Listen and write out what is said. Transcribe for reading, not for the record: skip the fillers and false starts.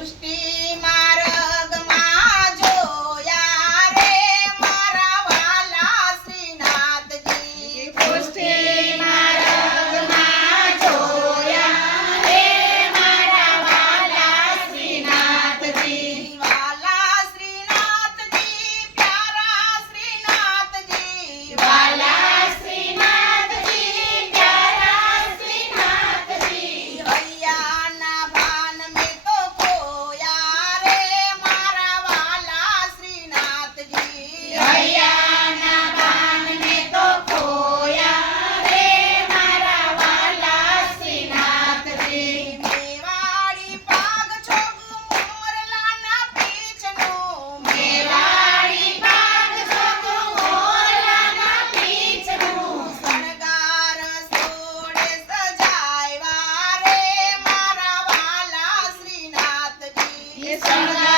સૃષ્ટિ માર્ગમાં જોયા રે મારા વાલા શ્રીનાથજી. સૃષ્ટિ માર્ગમાં જોયા રે મારા વાલા શ્રીનાથજી. વાલા શ્રીનાથજી પ્યારા શ્રીનાથજી. વાલા શ્રીનાથજી પ્યારા શ્રીનાથજી. હૈયાના ભાન મેં તો ખોયા રે મારા વાલા શ્રીનાથજી. હૈયાના ભાન મેં તો ખોયા રે મારા વાલા શ્રીનાથજી. મેવાડી પાગ છોગું મોરલાના પીછનું. મેવાડી પાગ છોગું મોરલાના પીછનું. શણગાર સોળે સજાવ્યા રે મારા વાલા શ્રીનાથજી. શણગાર